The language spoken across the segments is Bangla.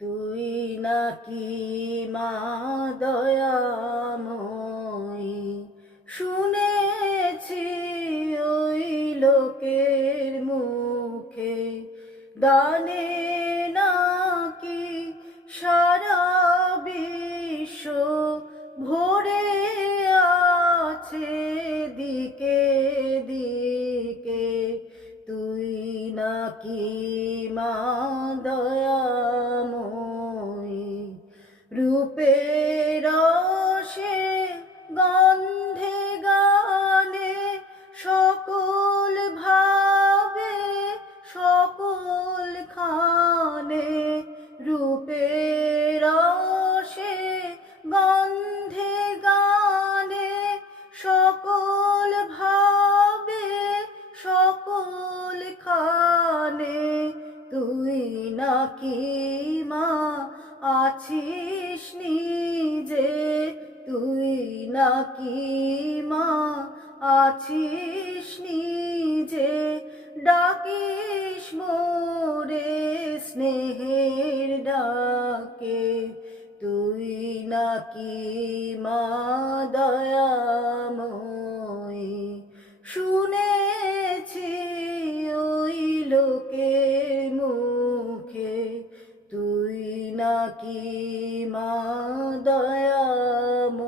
তুই নাকি মা দয়াময়ী, শুনেছি ওই লোকের মুখে, দানে নাকি সারা বিশ্ব ভরে আছে দিকে দিকে। তুই নাকি মা দয়াময়ী, রূপের রসে গন্ধে গানে সকল ভাবে সকল খানে, রূপের রসে গন্ধে গানে সকল ভাবে সকল খানে। তুই নাকি মা আছিস নিজে, তুই নাকি মা আছিস নিজে, ডাকিস মোরে স্নেহের ডাকে। তুই নাকি মা দয়াময়ী, শুনেছি ওই লোকের মুখে, তুই নাকি মা দয়াময়ী।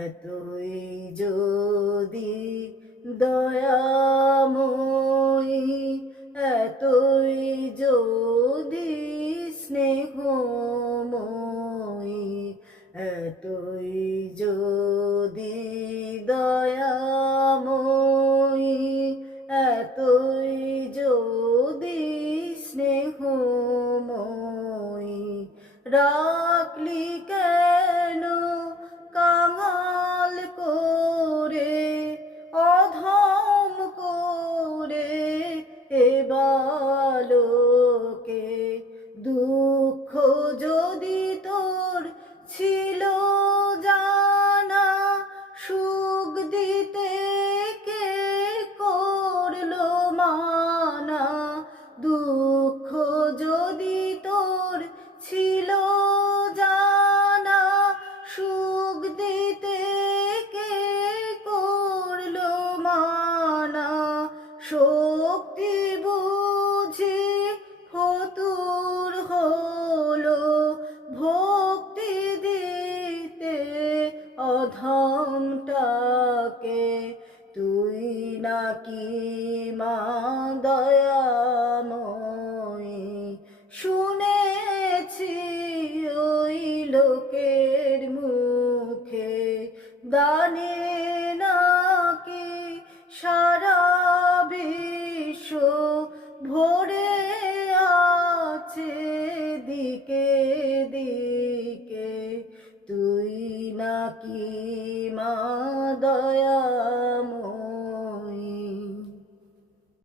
এতই যদি দয়াময়ী, এতই যদি স্নেহময়ী, এতই যদি দয়াময়ী, এতই যদি স্নেহময়ী, রাখলি কেন কাঙাল করে অধম করে এ বালকে। দুঃখ যদি তোর ছিল জানা, সুখ দিতে কে করলো মানা। দুঃখ যদি তোর ছিল জানা, সুখ দিতে কে করলো মানা। শক্তি বুঝি ফতুর হলো ভক্তি দিতে অধমটাকে। তুই নাকি মা দয়াময়ী, শুনেছি ওই লোকের মুখে, দানে নাকি সারা বিশ্ব ভরে আছে দিকে দিকে। তুই নাকি মা দয়া